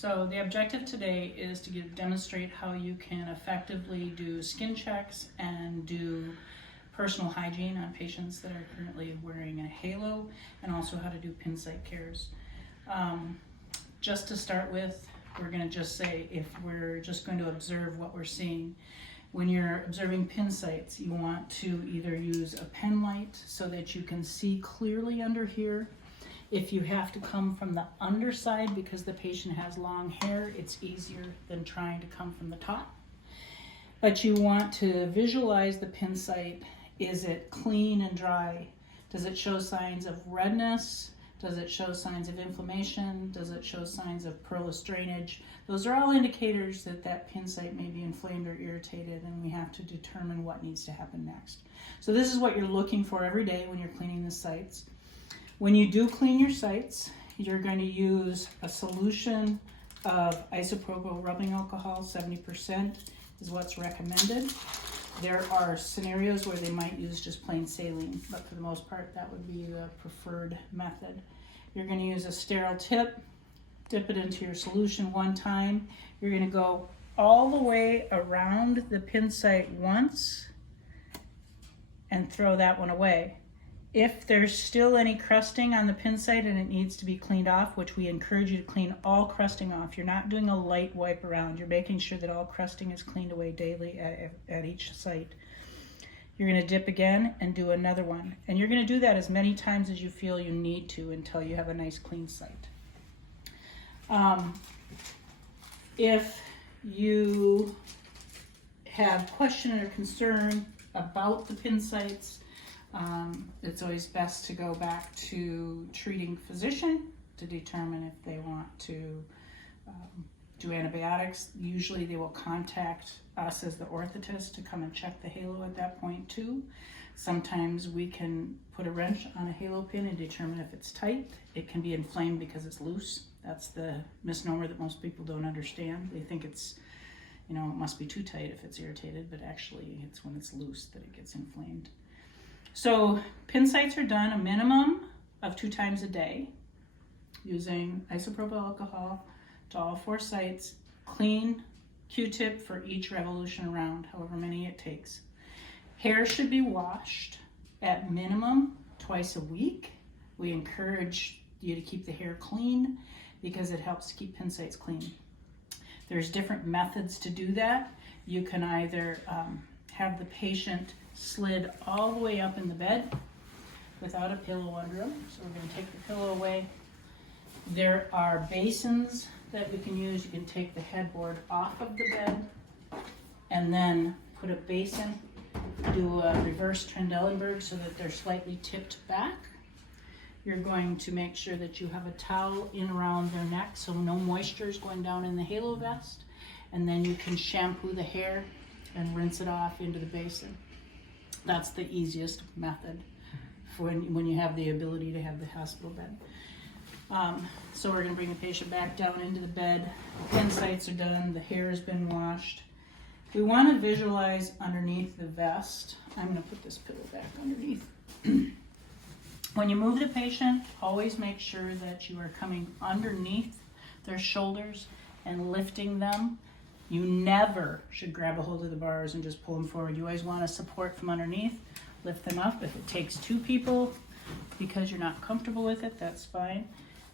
So the objective today is to demonstrate how you can effectively do skin checks and do personal hygiene on patients that are currently wearing a halo, and also how to do pin site cares. Just to start with, we're going to just say, if we're just going to observe what we're seeing, when you're observing pin sites, you want to either use a pen light so that you can see clearly under here. If you have to come from the underside because the patient has long hair, it's easier than trying to come from the top. But you want to visualize the pin site. Is it clean and dry? Does it show signs of redness? Does it show signs of inflammation? Does it show signs of pearlous drainage? Those are all indicators that that pin site may be inflamed or irritated, and we have to determine what needs to happen next. So this is what you're looking for every day when you're cleaning the sites. When you do clean your sites, you're going to use a solution of isopropyl rubbing alcohol. 70% is what's recommended. There are scenarios where they might use just plain saline, but for the most part, that would be the preferred method. You're going to use a sterile tip, dip it into your solution one time. You're going to go all the way around the pin site once and throw that one away. If there's still any crusting on the pin site and it needs to be cleaned off, which we encourage you to clean all crusting off, you're not doing a light wipe around. You're making sure that all crusting is cleaned away daily at each site. You're going to dip again and do another one. And you're going to do that as many times as you feel you need to until you have a nice clean site. If you have question or concern about the pin sites, it's always best to go back to treating physician to determine if they want to do antibiotics. Usually they will contact us as the orthotist to come and check the halo at that point too. Sometimes we can put a wrench on a halo pin and determine if it's tight. It can be inflamed because it's loose. That's the misnomer that most people don't understand. They think it's, it must be too tight if it's irritated, but actually it's when it's loose that it gets inflamed. So pin sites are done a minimum of 2 times a day using isopropyl alcohol to all 4 sites. Clean Q-tip for each revolution around, however many it takes. Hair should be washed at minimum twice a week. We encourage you to keep the hair clean because it helps to keep pin sites clean. There's different methods to do that. You can either have the patient slid all the way up in the bed without a pillow under them. So we're going to take the pillow away. There are basins that we can use. You can take the headboard off of the bed and then put a basin, do a reverse Trendelenburg so that they're slightly tipped back. You're going to make sure that you have a towel in around their neck so no moisture is going down in the halo vest, and then you can shampoo the hair and rinse it off into the basin. That's the easiest method for when you have the ability to have the hospital bed. So we're going to bring the patient back down into the bed. Pin sites are done. The hair has been washed. We want to visualize underneath the vest. I'm going to put this pillow back underneath. When you move the patient, always make sure that you are coming underneath their shoulders and lifting them. You never should grab a hold of the bars and just pull them forward. You always want to support from underneath, lift them up. If it takes 2 people because you're not comfortable with it, that's fine.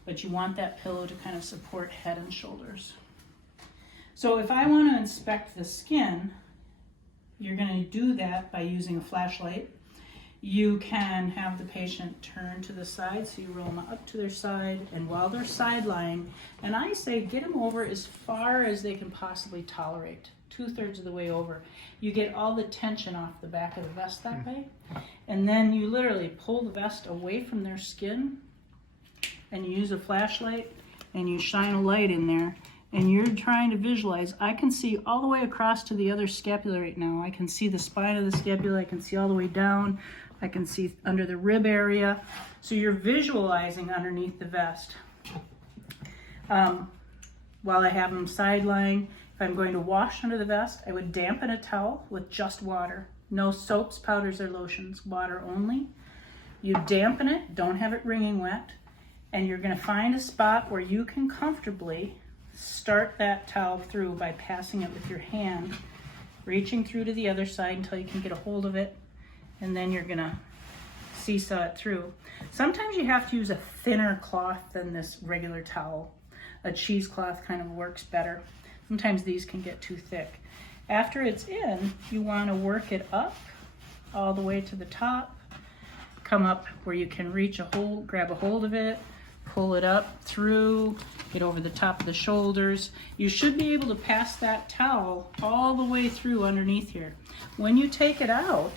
But you want that pillow to kind of support head and shoulders. So if I want to inspect the skin, you're going to do that by using a flashlight. You can have the patient turn to the side, so you roll them up to their side, and while they're side lying, and I say get them over as far as they can possibly tolerate, 2/3 of the way over. You get all the tension off the back of the vest that way, and then you literally pull the vest away from their skin, and you use a flashlight, and you shine a light in there, and you're trying to visualize. I can see all the way across to the other scapula right now. I can see the spine of the scapula. I can see all the way down. I can see under the rib area. So you're visualizing underneath the vest. While I have them side lying, if I'm going to wash under the vest, I would dampen a towel with just water. No soaps, powders, or lotions, water only. You dampen it, don't have it wringing wet, and you're going to find a spot where you can comfortably start that towel through by passing it with your hand, reaching through to the other side until you can get a hold of it, and then you're gonna seesaw it through. Sometimes you have to use a thinner cloth than this regular towel. A cheesecloth kind of works better. Sometimes these can get too thick. After it's in, you want to work it up all the way to the top, come up where you can reach a hold, grab a hold of it, pull it up through, get over the top of the shoulders. You should be able to pass that towel all the way through underneath here. When you take it out,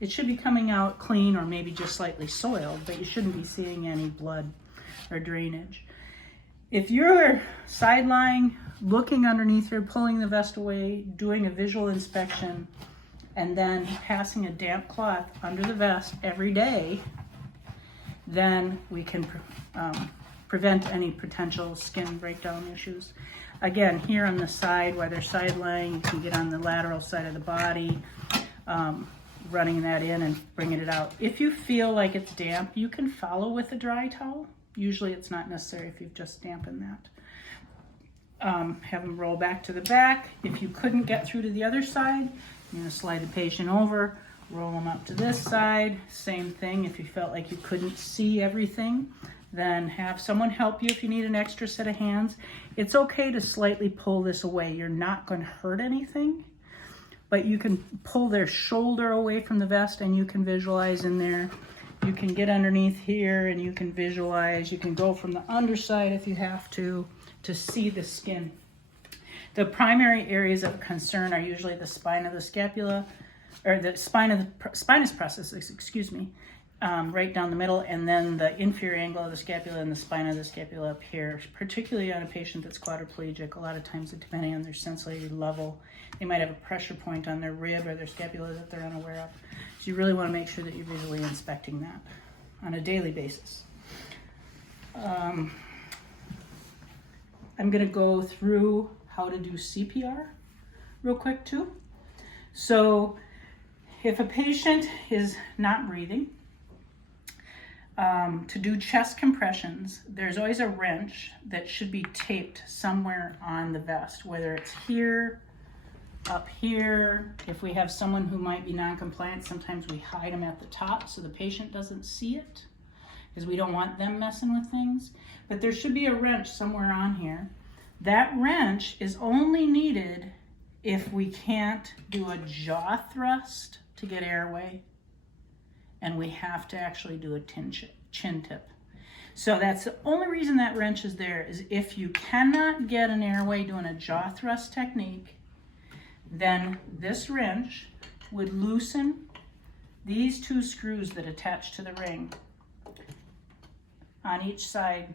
it should be coming out clean or maybe just slightly soiled, but you shouldn't be seeing any blood or drainage. If you're side lying, looking underneath here, pulling the vest away, doing a visual inspection, and then passing a damp cloth under the vest every day, then we can prevent any potential skin breakdown issues. Again, here on the side, while they're side lying, you can get on the lateral side of the body, running that in and bringing it out. If you feel like it's damp, you can follow with a dry towel. Usually it's not necessary if you've just dampened that. Have them roll back to the back. If you couldn't get through to the other side, you're gonna slide the patient over, roll them up to this side. Same thing, if you felt like you couldn't see everything, then have someone help you if you need an extra set of hands. It's okay to slightly pull this away. You're not gonna hurt anything, but you can pull their shoulder away from the vest and you can visualize in there. You can get underneath here and you can visualize. You can go from the underside if you have to see the skin. The primary areas of concern are usually the spine of the scapula, or the spinous process, excuse me, right down the middle, and then the inferior angle of the scapula and the spine of the scapula up here, particularly on a patient that's quadriplegic. A lot of times, depending on their sensory level, they might have a pressure point on their rib or their scapula that they're unaware of. So you really want to make sure that you're visually inspecting that on a daily basis. I'm going to go through how to do CPR real quick too. So if a patient is not breathing, to do chest compressions, there's always a wrench that should be taped somewhere on the vest, whether it's here, up here. If we have someone who might be non-compliant, sometimes we hide them at the top so the patient doesn't see it, because we don't want them messing with things. But there should be a wrench somewhere on here. That wrench is only needed if we can't do a jaw thrust to get airway, and we have to actually do a chin tip. So that's the only reason that wrench is there, is if you cannot get an airway doing a jaw thrust technique, then this wrench would loosen these two screws that attach to the ring on each side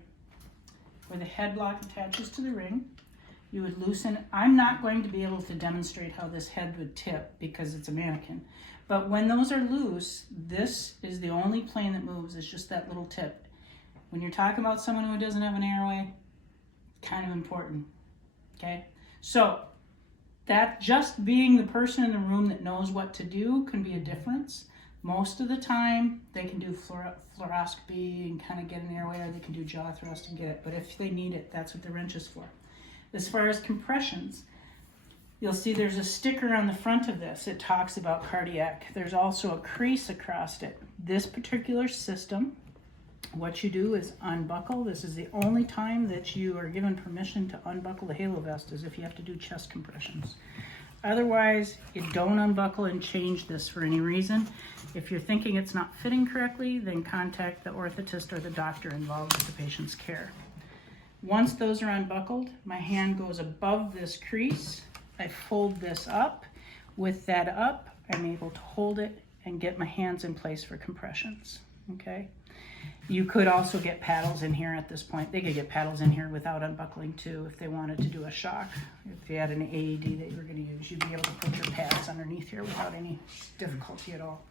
where the head block attaches to the ring. You would loosen. I'm not going to be able to demonstrate how this head would tip because it's a mannequin. But when those are loose, this is the only plane that moves. It's just that little tip. When you're talking about someone who doesn't have an airway, kind of important, okay? So that just being the person in the room that knows what to do can be a difference. Most of the time, they can do fluoroscopy and kind of get an airway, or they can do jaw thrust and get it. But if they need it, that's what the wrench is for. As far as compressions, you'll see there's a sticker on the front of this. It talks about cardiac. There's also a crease across it. This particular system, what you do is unbuckle. This is the only time that you are given permission to unbuckle the halo vest, is if you have to do chest compressions. Otherwise, you don't unbuckle and change this for any reason. If you're thinking it's not fitting correctly, then contact the orthotist or the doctor involved with the patient's care. Once those are unbuckled, my hand goes above this crease. I fold this up. With that up, I'm able to hold it and get my hands in place for compressions, okay? You could also get paddles in here at this point. They could get paddles in here without unbuckling too if they wanted to do a shock. If you had an AED that you were going to use, you'd be able to put your pads underneath here without any difficulty at all.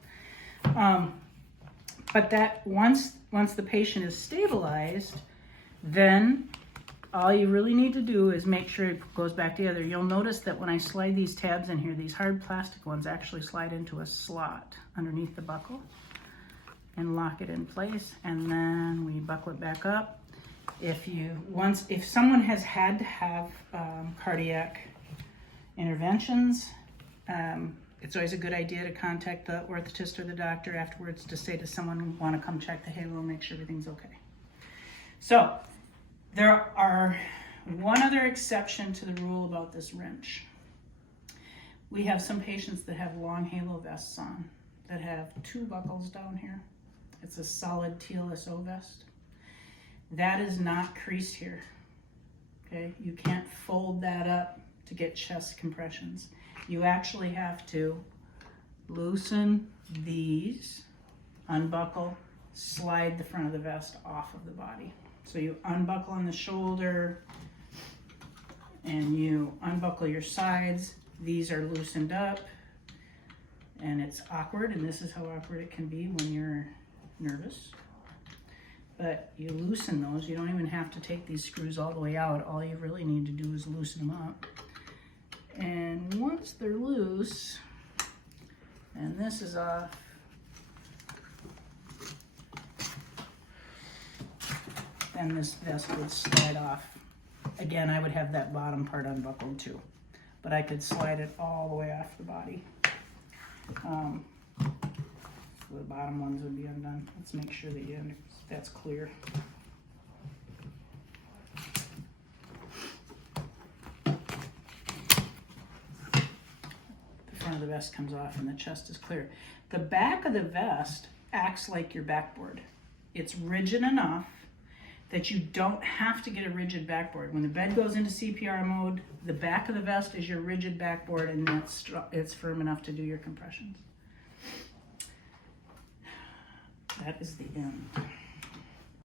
But that once the patient is stabilized, then all you really need to do is make sure it goes back together. You'll notice that when I slide these tabs in here, these hard plastic ones actually slide into a slot underneath the buckle and lock it in place, and then we buckle it back up. if someone has had to have cardiac interventions, it's always a good idea to contact the orthotist or the doctor afterwards to say to someone, want to come check the halo and make sure everything's okay. So there are one other exception to the rule about this wrench. We have some patients that have long halo vests on that have 2 buckles down here. It's a solid TLSO vest. That is not creased here, okay? You can't fold that up to get chest compressions. You actually have to loosen these, unbuckle, slide the front of the vest off of the body. So you unbuckle on the shoulder and you unbuckle your sides. These are loosened up, and it's awkward, and this is how awkward it can be when you're nervous. But you loosen those. You don't even have to take these screws all the way out. All you really need to do is loosen them up. And once they're loose, and this is off, then this vest would slide off. Again, I would have that bottom part unbuckled too, but I could slide it all the way off the body. So the bottom ones would be undone. Let's make sure that that's clear. The front of the vest comes off and the chest is clear. The back of the vest acts like your backboard. It's rigid enough that you don't have to get a rigid backboard. When the bed goes into CPR mode, the back of the vest is your rigid backboard, and it's firm enough to do your compressions. That is the end.